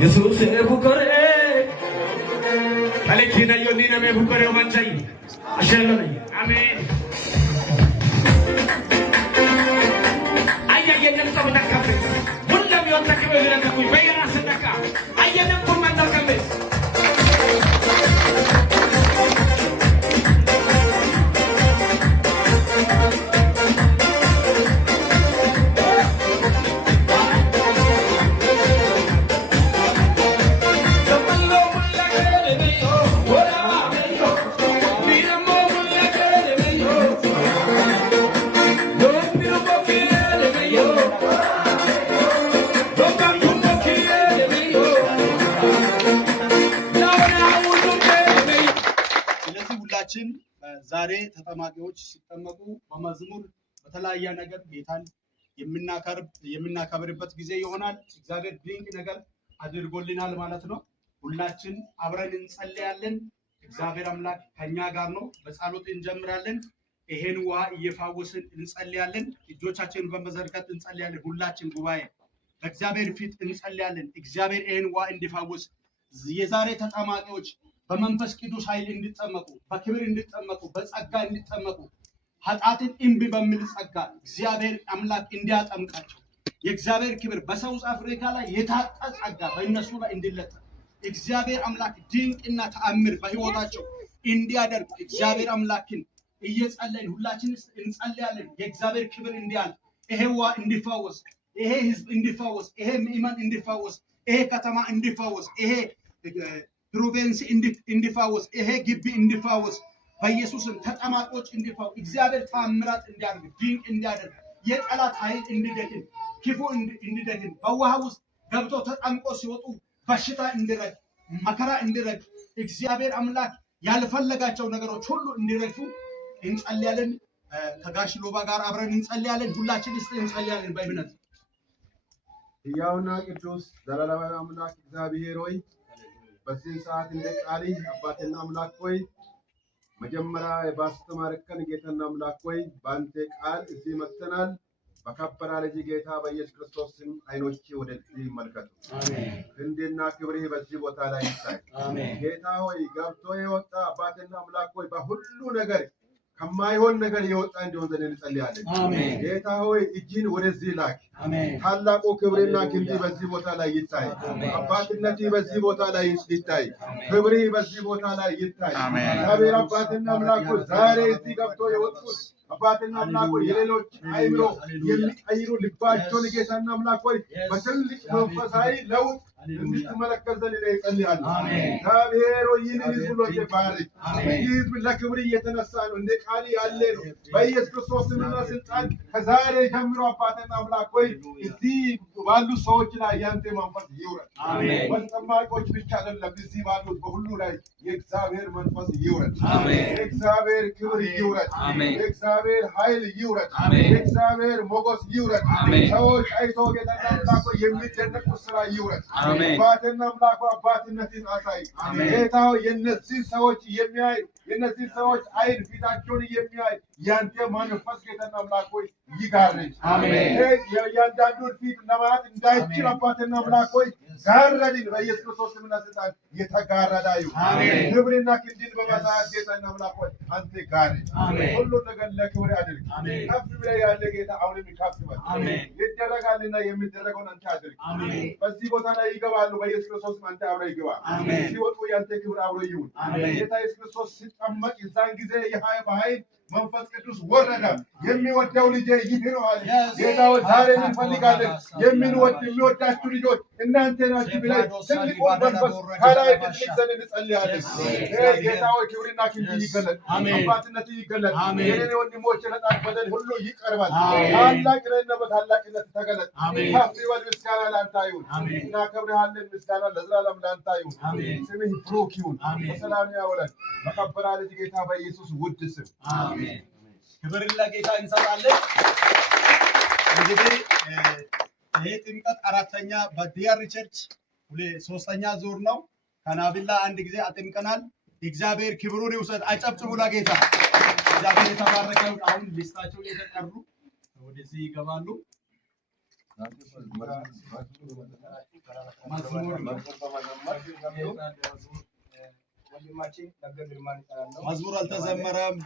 Jesus bukore kale kina yoni na me bukore o manchai ashelo nahi amen ayya yenam ko na kafe mulla mi otta ke wera ka kui bayana sadaka ayya nam ko man na kafe ዛሬ ተጠማቂዎች ሲጠመቁ በመዝሙር በተለያየ ነገር ጌታን የምናከብርበት ጊዜ ይሆናል። እግዚአብሔር ድንቅ ነገር አድርጎልናል ማለት ነው። ሁላችን አብረን እንጸልያለን። እግዚአብሔር አምላክ ከኛ ጋር ነው። በጸሎት እንጀምራለን። ይሄን ውሃ እየፋወስን እንጸልያለን። እጆቻችንን በመዘርጋት እንጸልያለን። ሁላችን ጉባኤ በእግዚአብሔር ፊት እንጸልያለን። እግዚአብሔር ይሄን ውሃ እንዲፋወስ የዛሬ ተጠማቂዎች በመንፈስ ቅዱስ ኃይል እንዲጠመቁ በክብር እንዲጠመቁ በጸጋ እንዲጠመቁ ኃጢአትን እምቢ በሚል ጸጋ እግዚአብሔር አምላክ እንዲያጠምቃቸው የእግዚአብሔር ክብር በሳውዝ አፍሪካ ላይ የታጠ ጸጋ በእነሱ ላይ እንዲለጠፍ እግዚአብሔር አምላክ ድንቅና ተአምር በህይወታቸው እንዲያደርግ እግዚአብሔር አምላክን እየጸለይን ሁላችን እንጸልያለን። የእግዚአብሔር ክብር እንዲያል ይሄዋ እንዲፋወስ ይሄ ህዝብ እንዲፋወስ ይሄ ምእመን እንዲፋወስ ይሄ ከተማ እንዲፋወስ ይሄ ፕሮቪንስ እንዲፋወስ ይሄ ግቢ እንዲፋወስ በኢየሱስም ተጠማቆች እንዲፋወስ እግዚአብሔር ተአምራት እንዲያደርግ ድንቅ እንዲያደርግ የጠላት ኃይል እንዲደክም ክፉ እንዲደክም በውሃ ውስጥ ገብቶ ተጠምቆ ሲወጡ በሽታ እንዲረግ መከራ እንዲረግ እግዚአብሔር አምላክ ያልፈለጋቸው ነገሮች ሁሉ እንዲረግፉ እንጸልያለን። ከጋሽ ሎባ ጋር አብረን እንጸልያለን። ሁላችን እንጸልያለን በእምነት ሕያውና ቅዱስ ዘላለማዊ አምላክ እግዚአብሔር ሆይ በዚህ ሰዓት እንደ ቃልህ አባቴና አምላክ ሆይ መጀመሪያ ባስተማርከን ጌታና አምላክ ሆይ በአንተ ቃል እዚህ መጥተናል። በከበረ ልጅ ጌታ በኢየሱስ ክርስቶስ ስም አይኖቼ ወደዚህ ይመልከቱ። አሜን። ክንድና ክብርህ በዚህ ቦታ ላይ ይታይ። አሜን። ጌታ ሆይ ገብቶ የወጣ አባቴና አምላክ ሆይ በሁሉ ነገር ከማይሆን ነገር የወጣ እንዲሆን ዘንድ እንጸልያለን። አሜን። ጌታ ሆይ እጅን ወደዚህ ላክ። አሜን። ታላቁ ክብርና ክንድ በዚህ ቦታ ላይ ይታይ። አባትነት በዚህ ቦታ ላይ ይታይ። ክብር በዚህ ቦታ ላይ ይታይ። እግዚአብሔር አባትና አምላክ ሆይ ዛሬ እዚህ ገብቶ የወጡት አባትና አምላክ ሆይ የሌሎች አይምሮ የሚቀይሩ ልባቸውን ጌታና አምላክ ሆይ በትልቅ መንፈሳዊ ለውጥ እንድትመለከት ዘንድ እጸልያለሁ። እግዚአብሔር ሆይ ይህንን ህዝብ ሁሉ ባርክ። ይህ ህዝብ ለክብር እየተነሳ ነው፣ እንደ ቃል ያለ ነው። በኢየሱስ ክርስቶስ ስምና ስልጣን ከዛሬ ጀምሮ አባትና አምላክ ሆይ እዚህ ባሉ ሰዎች ላይ ያንተ መንፈስ ይውረድ። በጠማቂዎች ብቻ አይደለም፣ እዚህ ባሉት በሁሉ ላይ የእግዚአብሔር መንፈስ ይውረድ። የእግዚአብሔር ክብር ይውረድ። የእግዚአብሔር ኃይል ይውረድ። የእግዚአብሔር ሞገስ ይውረድ። ሰዎች አይቶ ጌታና አምላክ ሆይ የሚደነቁ ስራ ይውረድ። አባትና አምላክ አባትነትን አሳይ። ጌታ ሆይ የነዚህ ሰዎች የሚያይ የነዚህ ሰዎች አይን ፊታቸውን የሚያይ ያንተ መንፈስ ጌታና አምላክ ሆይ ይጋርድ። አሜን። የእያንዳንዱን ፊት ለማየት እንዳይችል አባትና አምላክ ሆይ ጋረድን። በኢየሱስ ክርስቶስ ስምና ስልጣን የተጋረዳ ይሁን። ክብርና ክንድን በማሳየት ጌታና አምላክ ሆይ አንተ ጋርድ። ሁሉን ነገር ለክብር አድርግ። ከፍ ብለህ ያለ ጌታ አሁንም ከፍ በል። ይደረጋልና የሚደረገውን አንተ አድርግ። በዚህ ቦታ ላይ ይገባሉ። በኢየሱስ ክርስቶስ አንተ አብረህ ይግባ። ሲወጡ ያንተ ክብር አብሮ ይሁን። ጌታ ኢየሱስ ክርስቶስ ሲጠመቅ የዛን ጊዜ በኃይል መንፈስ ቅዱስ ወረደ። የሚወደው ልጅ ይህ ነው አለ። ጌታ ሆይ ዛሬ እንፈልጋለን የሚወዳችሁ ልጆች እናንተ ናችሁ ብለህ ትልቁን መንፈስ ከላይ ትልቅ ዘንድ እንጸልያለን። ጌታ ሆይ ክብርና ክንድ ይገለጥ፣ አባትነት ይገለጥ። የኔ ወንድሞች የነጣት በደል ሁሉ ይቀርባል። ታላቅ ነህና በታላቅነት ተገለጥ። ከፍ ይበል። ምስጋና ለአንተ ይሁን። እናከብርሃለን። ምስጋና ለዘላለም ለአንተ ይሁን። ስምህ ብሩክ ይሁን። በሰላም ያውለን። በከበረ ልጅ ጌታ በኢየሱስ ውድ ስም አሜን። ክብር ለጌታ እንሰጣለን። እንግዲህ ይሄ ጥምቀት አራተኛ በዲያር ቸርች ሶስተኛ ዙር ነው። ከናቢላ አንድ ጊዜ አጥምቀናል። እግዚአብሔር ክብሩን ይውሰድ። አጨብጭቡ ለጌታ። እግዚአብሔር የተባረከው። አሁን ሊስታቸው እየተጠሩ ወደዚህ ይገባሉ። መዝሙር አልተዘመረም።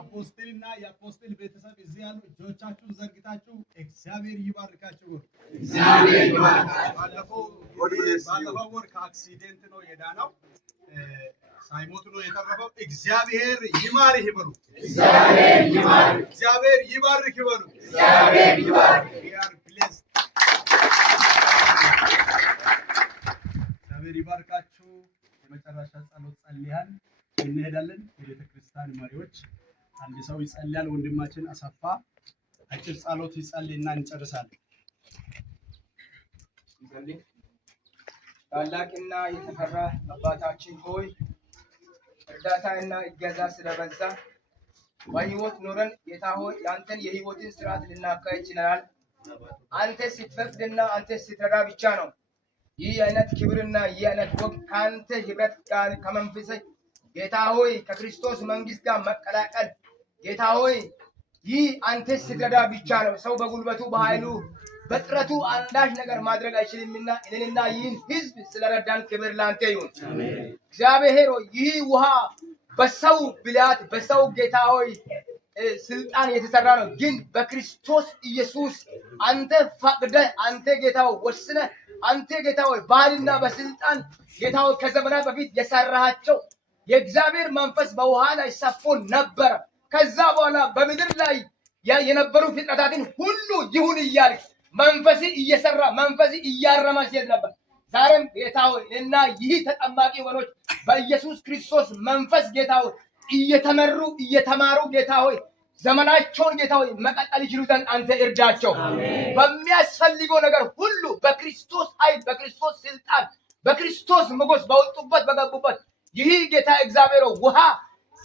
አፖስትልና የአፖስትል ቤተሰብ እዚህ ያሉ እጆቻችሁን ዘርግታችሁ እግዚአብሔር ይባርካችሁ። እግዚአብሔር ይባርካችሁ። ባለፈው ወር ከአክሲደንት ነው የዳነው፣ ሳይሞት ነው የተረፈው። እግዚአብሔር ይማርህ ይበሉ። እግዚአብሔር ይማርህ፣ እግዚአብሔር ይባርክ ይበሉ። እግዚአብሔር ይባርክ። እግዚአብሔር ይባርካችሁ። የመጨረሻ ጸሎት ጸልያን እንሄዳለን። የቤተ ክርስቲያን መሪዎች አንድ ሰው ይጸልያል። ወንድማችን አሰፋ አጭር ጸሎት ይጸልይና እንጨርሳለን። ታላቅና የተፈራ አባታችን ሆይ እርዳታና እገዛ ስለበዛ በሕይወት ኖረን ጌታ ሆይ ያንተን የሕይወትን ስርዓት ልናካሄድ ችለናል። አንተ ስትፈቅድና አንተ ስትረዳ ብቻ ነው ይህ አይነት ክብርና ይህ አይነት ወግ ከአንተ ህብረት ጋር ከመንፈስ ጌታ ሆይ ከክርስቶስ መንግስት ጋር መቀላቀል ጌታ ሆይ ይህ አንተ ስትረዳ ብቻ ነው። ሰው በጉልበቱ በኃይሉ በጥረቱ አንዳች ነገር ማድረግ አይችልምና እኔንና ይህን ህዝብ ስለረዳን ክብር ላንተ ይሁን። እግዚአብሔር ሆይ ይህ ውሃ በሰው ብልሃት በሰው ጌታ ሆይ ስልጣን የተሰራ ነው፣ ግን በክርስቶስ ኢየሱስ አንተ ፈቅደህ አንተ ጌታ ሆይ ወስነህ አንተ ጌታ ሆይ በኃይልና በስልጣን ጌታ ሆይ ከዘመናት በፊት የሰራሃቸው የእግዚአብሔር መንፈስ በውሃ ላይ ሰፎ ነበረ። ከዛ በኋላ በምድር ላይ የነበሩ ፍጥረታትን ሁሉ ይሁን እያልክ መንፈስ እየሰራ መንፈስ እያረመ ሲሄድ ነበር። ዛሬም ጌታ ሆይ እና ይህ ተጠማቂ ወገኖች በኢየሱስ ክርስቶስ መንፈስ ጌታ ሆይ እየተመሩ እየተማሩ ጌታ ሆይ ዘመናቸውን ጌታ ሆይ መቀጠል ይችሉ ዘንድ አንተ እርዳቸው። በሚያስፈልገው ነገር ሁሉ በክርስቶስ ኃይል በክርስቶስ ስልጣን በክርስቶስ ሞገስ በወጡበት በገቡበት ይህ ጌታ እግዚአብሔር ውሃ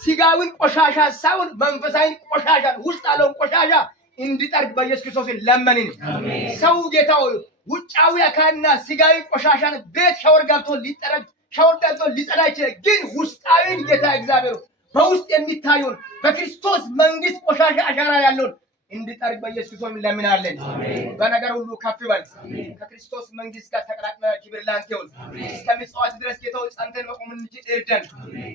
ስጋዊን ቆሻሻ ሳይሆን መንፈሳዊን ቆሻሻን ውስጥ ያለውን ቆሻሻ እንዲጠርግ በኢየሱስ ክርስቶስ ለመንን። ሰው ጌታ ሆይ ውጫዊ አካልና ስጋዊ ቆሻሻን ቤት ሻወር ገብቶ ሊጠረግ ሻወር ገብቶ ሊጸዳ ይችላል፣ ግን ውስጣዊን ጌታ እግዚአብሔር በውስጥ የሚታየውን በክርስቶስ መንግስት ቆሻሻ አሻራ ያለውን እንዲጠርግ በኢየሱስ ክርስቶስ ለምናለን። በነገር ሁሉ ከፍ በል። ከክርስቶስ መንግስት ጋር ተቀላቅለ ክብር ላንተ ይሁን። እስከ ምጽዋት ድረስ ጌታው ጸንተን መቆም እንጂ እርዳን።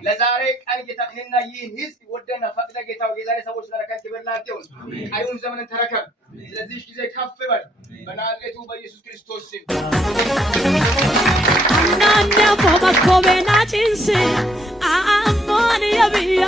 ለዛሬ ቀን ጌታ እኔና ይህን ህዝብ ወደና ፈቅደ ጌታው የዛሬ ሰዎች ስለረከን ክብር ላንተ ይሁን። ቀሪውን ዘመንን ተረከብ። ስለዚህ ጊዜ ከፍ በል በናዝሬቱ በኢየሱስ ክርስቶስ ስም። አናንያ ኮበኮበና ጭንስ አአሞን የብያ